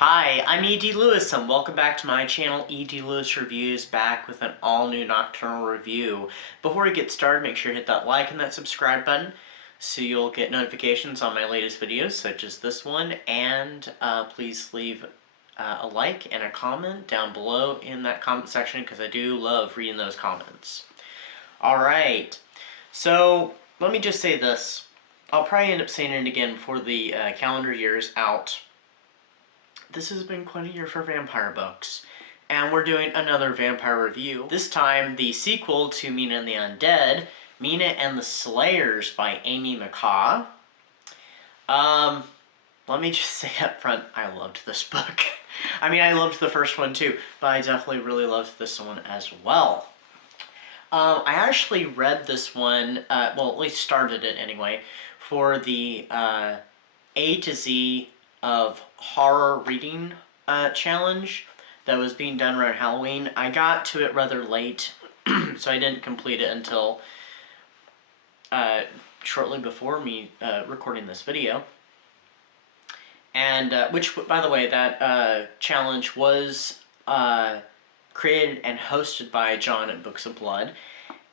Hi, I'm E.D. Lewis and welcome back to my channel, E.D. Lewis Reviews, back with an all-new nocturnal review. Before we get started, make sure you hit that like and that subscribe button so you'll get notifications on my latest videos, such as this one, and please leave a like and a comment down below in that comment section because I do love reading those comments. Alright, so let me just say this. I'll probably end up saying it again before the calendar year is out. This has been quite a year for vampire books, and we're doing another vampire review. This time, the sequel to Mina and the Undead, Mina and the Slayers by Amy McCaw. Let me just say up front, I loved this book. I mean, I loved the first one too, but I definitely really loved this one as well. I actually read this one, well, at least started it anyway, for the A to Z of horror reading challenge that was being done around Halloween. I got to it rather late, so I didn't complete it until shortly before me recording this video. And which, by the way, that challenge was created and hosted by John at Books of Blood.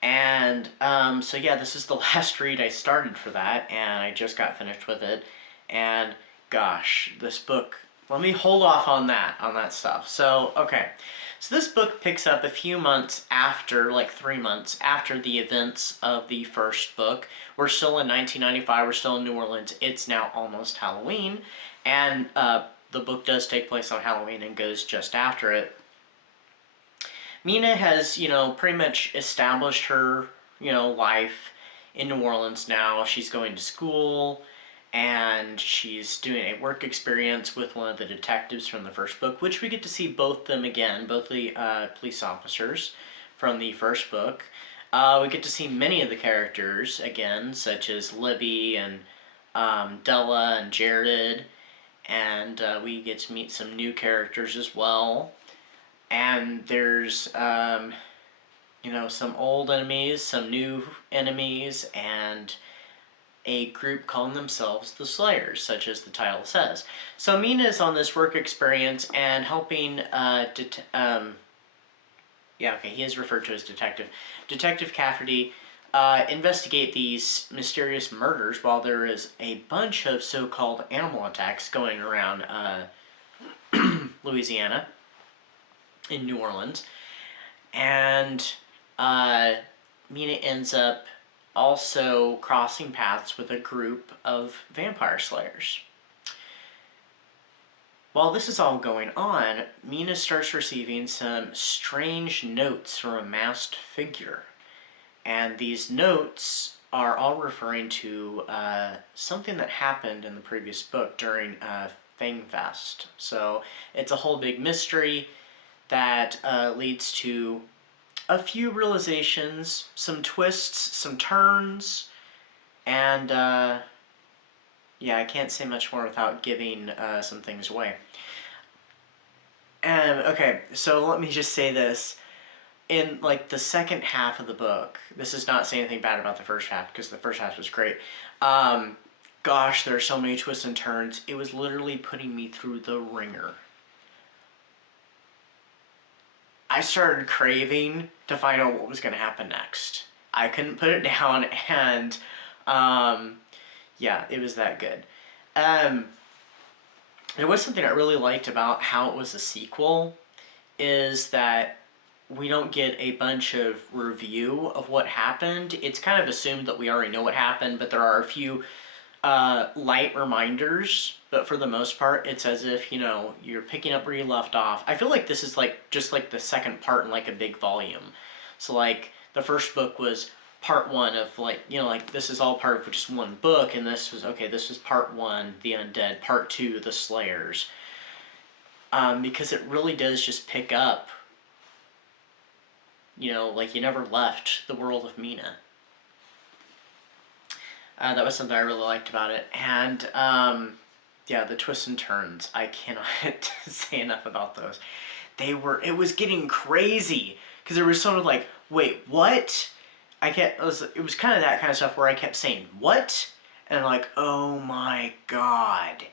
And so yeah, this is the last read I started for that, and I just got finished with it. And gosh, this book, let me hold off on that stuff. So, okay. So this book picks up a few months after, like 3 months after the events of the first book. We're still in 1995, we're still in New Orleans. It's now almost Halloween, and the book does take place on Halloween and goes just after it. Mina has, pretty much established her, life in New Orleans now. She's going to school, and she's doing a work experience with one of the detectives from the first book, which we get to see both them again, both the police officers from the first book. We get to see many of the characters again, such as Libby and Della and Jared, and we get to meet some new characters as well. And there's, some old enemies, some new enemies, and a group calling themselves the Slayers, such as the title says. So Mina is on this work experience and helping, he is referred to as Detective Cafferty, investigate these mysterious murders while there is a bunch of so-called animal attacks going around Louisiana in New Orleans. And Mina ends up also crossing paths with a group of vampire slayers. While this is all going on, Mina starts receiving some strange notes from a masked figure. And these notes are all referring to something that happened in the previous book during Fangfest. So it's a whole big mystery that leads to a few realizations, some twists, some turns, and yeah, I can't say much more without giving some things away. And okay, so let me just say this. In like the second half of the book, this is not saying anything bad about the first half because the first half was great. Gosh, there are so many twists and turns. It was literally putting me through the ringer. I started craving to find out what was going to happen next. I couldn't put it down, and yeah, it was that good. There was something I really liked about how it was a sequel, is that we don't get a bunch of review of what happened. It's kind of assumed that we already know what happened, but there are a few light reminders, but for the most part, it's as if, you're picking up where you left off. I feel like this is just like the second part in like a big volume. So like the first book was part one of this is all part of just one book, and this was part one, the Undead, part two, the Slayers. Because it really does just pick up, like you never left the world of Mina. That was something I really liked about it. And, yeah, the twists and turns. I cannot say enough about those. It was getting crazy. Because there was sort of like, wait, what? It was kind of that kind of stuff where I kept saying, what? And I'm like, oh my god.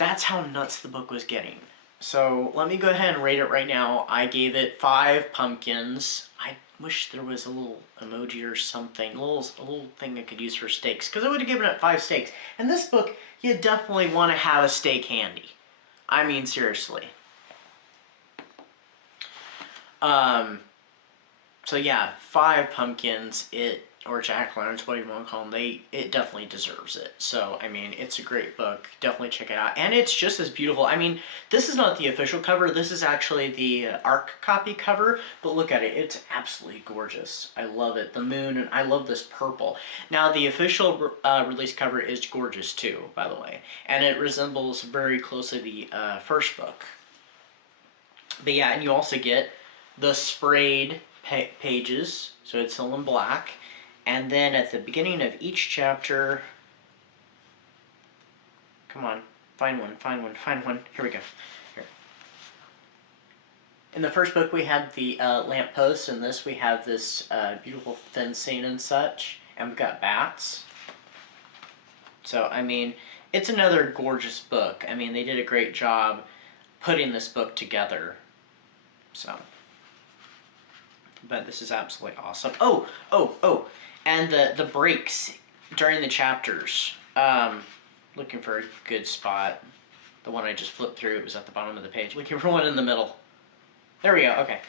that's how nuts the book was getting. So let me go ahead and rate it right now. I gave it 5 pumpkins. I wish there was a little emoji or something, a little thing I could use for steaks, because I would have given it 5 steaks. And this book, you definitely want to have a steak handy. I mean, seriously. So yeah, 5 pumpkins, or jack-o'-lanterns, whatever you want to call them, it definitely deserves it. So, I mean, it's a great book. Definitely check it out. And it's just as beautiful. I mean, this is not the official cover. This is actually the ARC copy cover. But look at it. It's absolutely gorgeous. I love it. The moon, and I love this purple. Now, the official release cover is gorgeous too, by the way. And it resembles very closely the first book. But yeah, and you also get the sprayed pages. So it's still in black. And then at the beginning of each chapter, come on, find one. Here we go. Here. In the first book, we had the lampposts. In this, we have this beautiful fencing and such. And we've got bats. So, I mean, it's another gorgeous book. I mean, they did a great job putting this book together. So, but this is absolutely awesome. Oh! And the breaks during the chapters. Looking for a good spot. The one I just flipped through, it was at the bottom of the page. Looking for one in the middle. There we go, okay.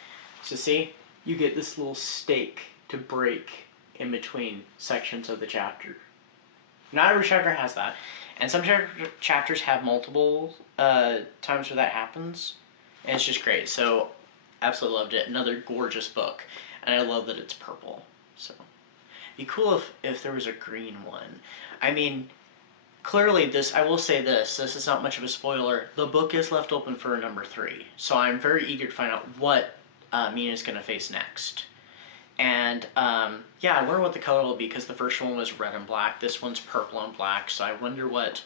So see, you get this little stake to break in between sections of the chapter. Not every chapter has that. And some chapters have multiple times where that happens. And it's just great. So, absolutely loved it. Another gorgeous book. And I love that it's purple. So, it'd be cool if there was a green one. I mean, clearly this, I will say this is not much of a spoiler. The book is left open for a number 3. So I'm very eager to find out what Mina's going to face next. And yeah, I wonder what the color will be, because the first one was red and black. This one's purple and black. So I wonder what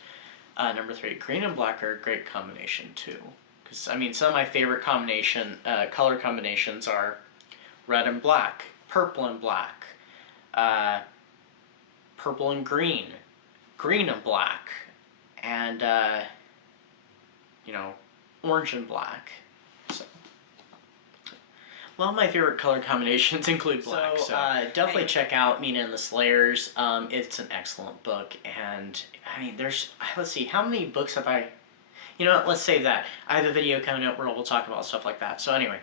number 3. Green and black are a great combination too. Because, I mean, some of my favorite color combinations are red and black, purple and black, purple and green, green and black, and, you know, orange and black. So, a lot of my favorite color combinations include black. So definitely check out Mina and the Slayers. It's an excellent book, and, I mean, let's see, how many books have I... You know what, let's save that. I have a video coming up where we'll talk about stuff like that. So anyway,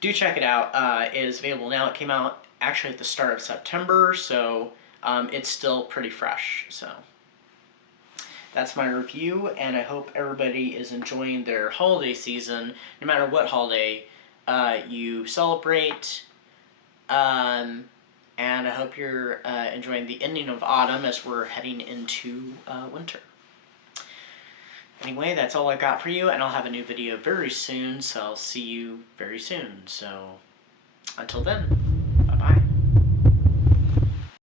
do check it out. It is available now. It came out actually at the start of September, so it's still pretty fresh. So that's my review, and I hope everybody is enjoying their holiday season, no matter what holiday you celebrate. And I hope you're enjoying the ending of autumn as we're heading into winter. Anyway, that's all I got for you, and I'll have a new video very soon, so I'll see you very soon. So, until then.